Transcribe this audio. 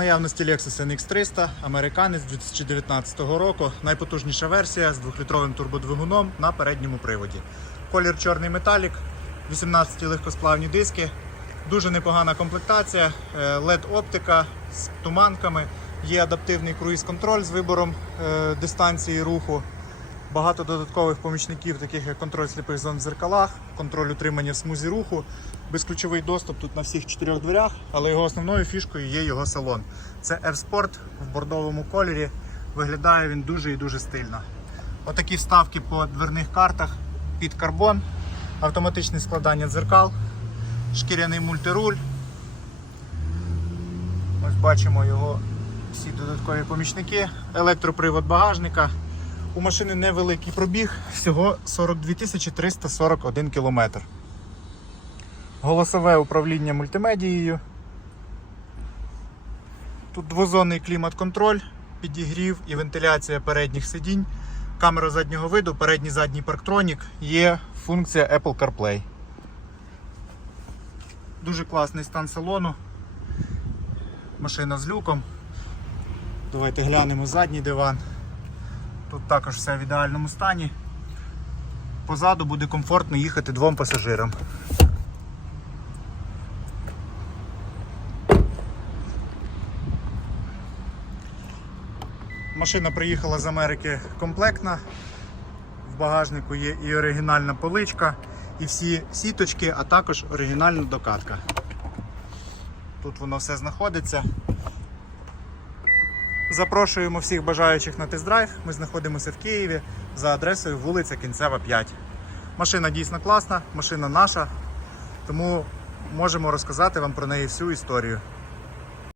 Наявності Lexus NX 300, американець 2019 року, найпотужніша версія з 2-літровим турбодвигуном на передньому приводі. Колір чорний металік, 18 легкосплавні диски, дуже непогана комплектація, LED оптика з туманками, є адаптивний круїз-контроль з вибором е, дистанції руху. Багато додаткових помічників, таких як контроль сліпих зон в зеркалах, контроль утримання в смузі руху, безключовий доступ тут на всіх чотирьох дверях, але його основною фішкою є його салон. Це F-Sport в бордовому кольорі. Виглядає він дуже і дуже стильно. Отакі вставки по дверних картах під карбон, автоматичне складання дзеркал, шкіряний мультируль. Ось бачимо його всі додаткові помічники, електропривод багажника. У машини невеликий пробіг, всього 42 341 км. Голосове управління мультимедією. Тут двозонний клімат-контроль, підігрів і вентиляція передніх сидінь, камера заднього виду, передній задній парктронік, є функція Apple CarPlay. Дуже класний стан салону. Машина з люком. Давайте глянемо задній диван. Тут також все в ідеальному стані. Позаду буде комфортно їхати двом пасажирам. Машина приїхала з Америки комплектна. В багажнику є і оригінальна поличка, і всі сіточки, а також оригінальна докатка. Тут воно все знаходиться. Запрошуємо всіх бажаючих на тест-драйв. Ми знаходимося в Києві за адресою вулиця Кінцева 5. Машина дійсно класна, машина наша, тому можемо розказати вам про неї всю історію.